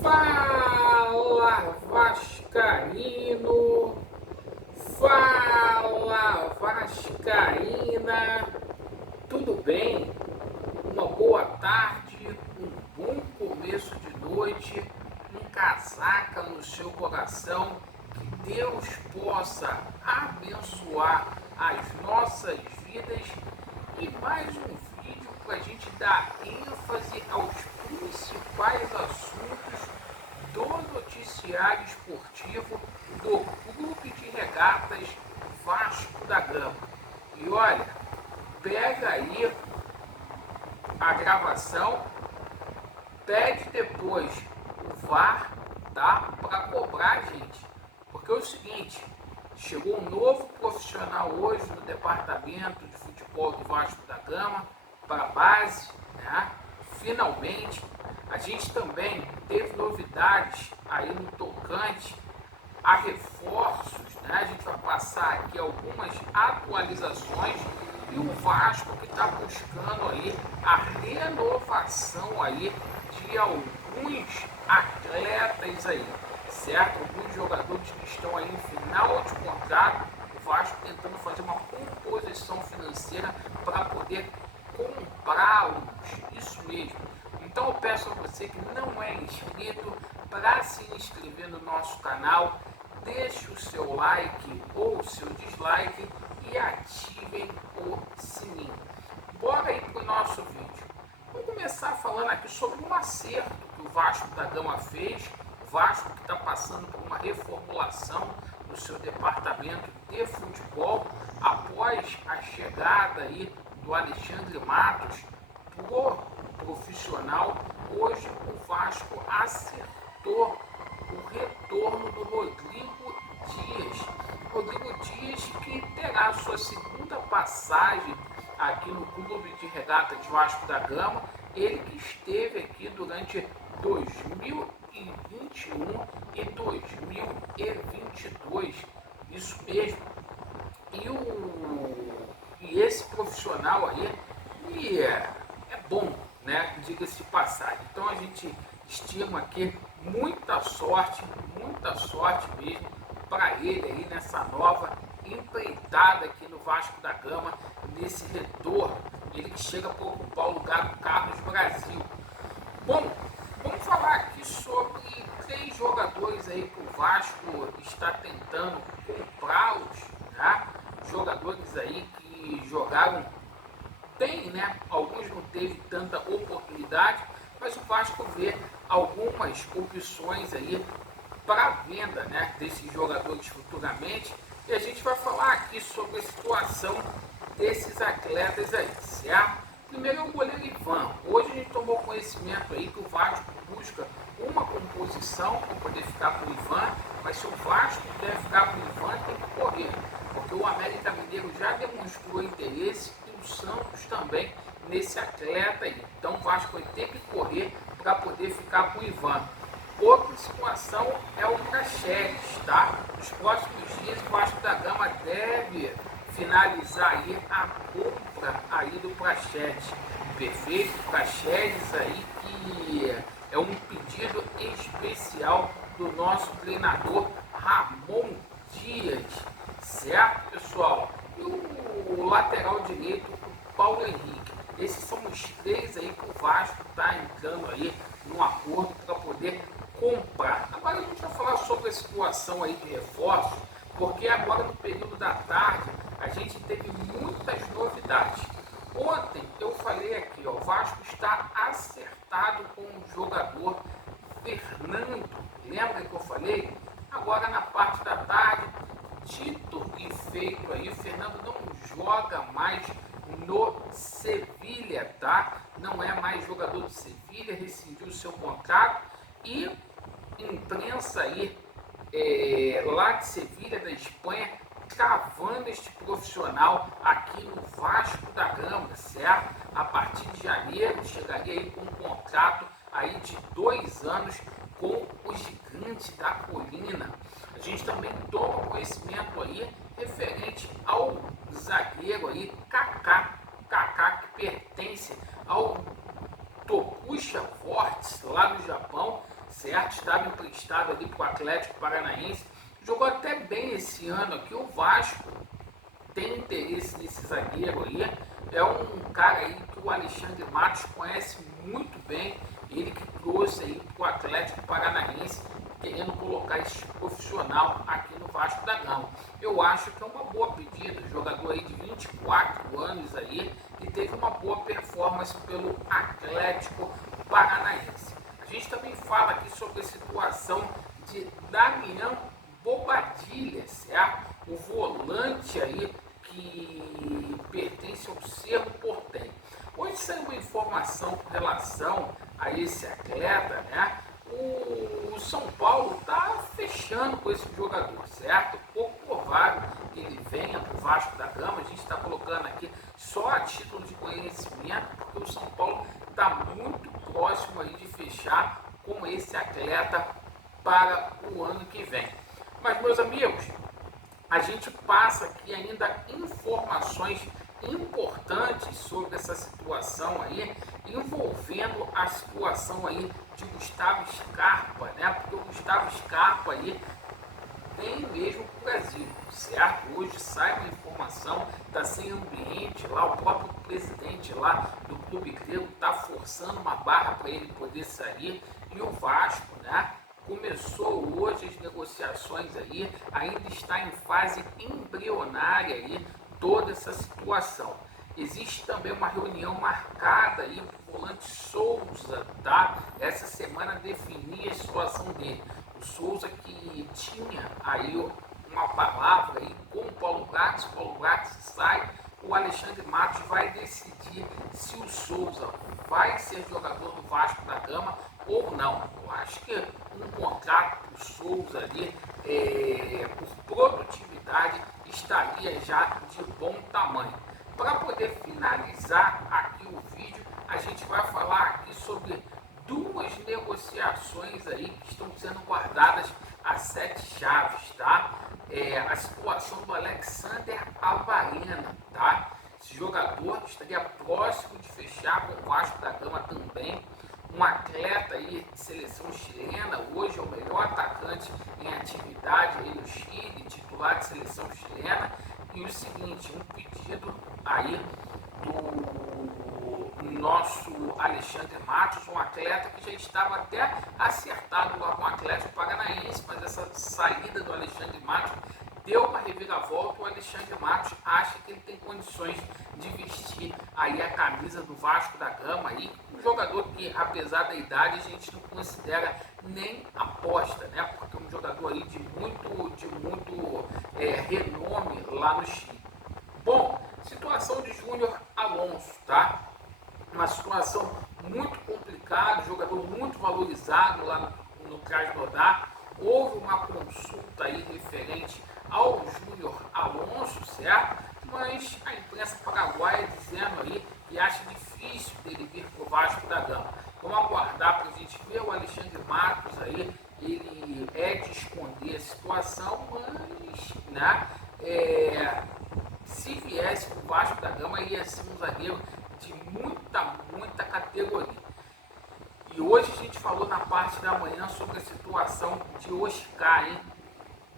Fala Vascaíno, fala Vascaína, tudo bem? Uma boa tarde, um bom começo de noite, um casaca no seu coração, que Deus possa abençoar as nossas vidas e mais um vídeo para a gente dar ênfase aos principais assuntos do noticiário esportivo do Clube de Regatas Vasco da Gama. E olha, pega aí a gravação, pede depois o VAR, tá? Para cobrar a gente. Porque é o seguinte, chegou um novo profissional hoje no departamento de futebol do Vasco da Gama, para a base, né? Finalmente. A gente também teve novidades aí no tocante a reforços, né? A gente vai passar aqui algumas atualizações e o Vasco que está buscando aí a renovação aí de alguns atletas aí, certo? Alguns jogadores que estão aí em final de contrato, o Vasco tentando fazer uma composição financeira para poder comprá-los, isso mesmo. Então eu peço a você que não é inscrito para se inscrever no nosso canal, deixe o seu like ou o seu dislike e ativem o sininho. Bora aí para o nosso vídeo. Vamos começar falando aqui sobre um acerto que o Vasco da Gama fez. O Vasco que está passando por uma reformulação no seu departamento de futebol após a chegada aí do Alexandre Matos pro profissional. Hoje o Vasco acertou o retorno do Rodrigo Dias. Rodrigo Dias que terá sua segunda passagem aqui no Clube de Regatas Vasco da Gama. Ele que esteve aqui durante 2021 e 2022. Isso mesmo. E esse profissional aí é bom, né? Diga-se de passagem. Então a gente estima aqui muita sorte mesmo para ele aí nessa nova empreitada aqui no Vasco da Gama, nesse retorno. Ele que chega para ocupar o lugar do Carlos Brasil. Bom, vamos falar aqui sobre 3 jogadores aí que o Vasco está tentando comprá-los, né? Jogadores aí que jogaram bem, né? Alguns não teve tanta oportunidade, mas o Vasco vê algumas opções aí para venda, né, desses jogadores futuramente, e a gente vai falar aqui sobre a situação desses atletas aí, certo? Primeiro é o goleiro Ivan. Hoje a gente tomou conhecimento aí que o Vasco busca uma composição para poder ficar com o Ivan, mas se o Vasco quer ficar com o Ivan, tem que correr, porque o América Mineiro já demonstrou interesse e o Santos também nesse atleta aí. Então o Vasco vai ter que correr para poder ficar com o Ivan. Outra situação é o Praxedes, tá? Nos próximos dias o Vasco da Gama deve finalizar aí a compra aí do Praxedes. Perfeito? Praxedes aí que é um pedido especial do nosso treinador Ramon Dias, certo, pessoal? E o lateral direito, o Paulo Henrique. Esses são os 3 aí que o Vasco está entrando aí num acordo para poder comprar. Agora a gente vai falar sobre a situação aí de reforço, porque agora no período da tarde a gente teve muitas novidades. Ontem eu falei aqui, ó, o Vasco está acertado com o jogador Fernando. Lembra que eu falei? Agora na parte da tarde, dito e feito aí, o Fernando não joga mais no Sevilha, tá? Não é mais jogador do Sevilha, rescindiu o seu contrato e imprensa aí lá de Sevilha, da Espanha, cravando este profissional aqui no Vasco da Gama, certo? A partir de janeiro chegaria aí com um contrato aí de 2 anos com o Gigante da Colina. A gente também toma conhecimento aí referente ao zagueiro aí, Kaká que pertence ao Tokusha Fortes lá no Japão, certo? Estava emprestado ali para o Atlético Paranaense, jogou até bem esse ano aqui. O Vasco tem interesse nesse zagueiro aí, é um cara aí que o Alexandre Matos conhece muito bem, ele que trouxe aí para o Atlético Paranaense, querendo colocar esse profissional aqui no Vasco da Gama. Eu acho que é uma boa pedida, jogador aí de 24 anos aí, e teve uma boa performance pelo Atlético Paranaense. A gente também fala aqui sobre a situação de Damião Bobadilha, certo? O volante aí que pertence ao Cerro Porteño. Hoje saiu uma informação com relação a esse atleta, né? O São Paulo está fechando com esse jogador, certo? Pouco provável que ele venha para o Vasco da Gama. A gente está colocando aqui só a título de conhecimento, porque o São Paulo está muito próximo aí de fechar com esse atleta para o ano que vem. Mas, meus amigos, a gente passa aqui ainda informações importantes sobre essa situação aí, envolvendo a situação aí de Gustavo Scarpa, né? Porque o Gustavo Scarpa aí vem mesmo para o Brasil, certo? Hoje sai uma informação, está sem ambiente lá, o próprio presidente lá do clube grego está forçando uma barra para ele poder sair, e o Vasco, né? Começou hoje as negociações aí, ainda está em fase embrionária aí toda essa situação. Existe também uma reunião marcada aí para o volante Souza, tá? Essa semana definir a situação dele. O Souza que tinha aí uma palavra aí com o Paulo Brax sai, o Alexandre Matos vai decidir se o Souza vai ser jogador do Vasco da Gama ou não. Eu acho que um contrato para o Souza ali, por produtividade, estaria já de bom tamanho. Para poder finalizar aqui o vídeo, a gente vai falar aqui sobre duas negociações aí que estão sendo guardadas a 7 chaves, tá? A situação do Alexander Avaena, tá? Esse jogador estaria próximo de fechar com o Vasco da Gama também. Um atleta aí de seleção chilena, hoje é o melhor atacante em atividade aí no Chile, titular de seleção chilena. E o seguinte, um pedido aí do nosso Alexandre Matos, um atleta que já estava até acertado lá com o Atlético Paranaense, mas essa saída do Alexandre Matos deu uma reviravolta. O Alexandre Matos acha que ele tem condições de vestir aí a camisa do Vasco da Gama, aí um jogador que, apesar da idade, a gente não considera nem aposta, né? Porque é um jogador aí de muito renome lá no Chile. Bom, situação de Júnior Alonso, tá? Uma situação muito complicada, jogador muito valorizado lá no Krasnodar. Houve uma consulta aí referente ao Júnior Alonso, certo? Mas a imprensa paraguaia dizendo aí que acha difícil dele vir para o Vasco da Gama. Vamos aguardar para a gente ver. O Alexandre Matos aí, ele é de esconder a situação, mas, né, se viesse para o Vasco da Gama, ia ser um zagueiro de muita categoria. E hoje a gente falou na parte da manhã sobre a situação de Oscar, hein?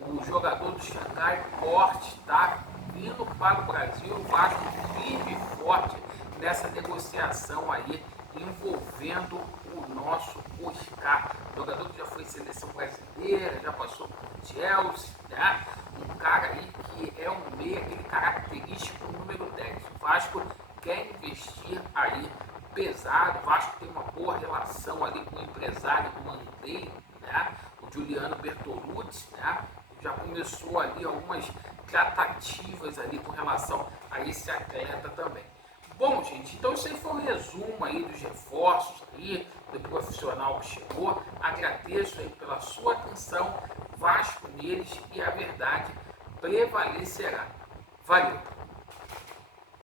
O jogador do Xangai Corte está vindo para o Brasil. O Vasco firme e forte nessa negociação aí, envolvendo o nosso Oscar. Jogador que já foi seleção brasileira, já passou por Chelsea, né? Um cara aí que é um meia, aquele característico número 10. O Vasco quer investir aí pesado. O Vasco tem uma boa relação ali com o empresário do Andrei, né? O Juliano Bertolucci, né? Já começou ali algumas tratativas ali com relação a esse atleta também. Bom, gente, então isso aí foi um resumo aí dos reforços aí, do profissional que chegou. Agradeço aí pela sua atenção. Vasco neles, e a verdade prevalecerá. Valeu!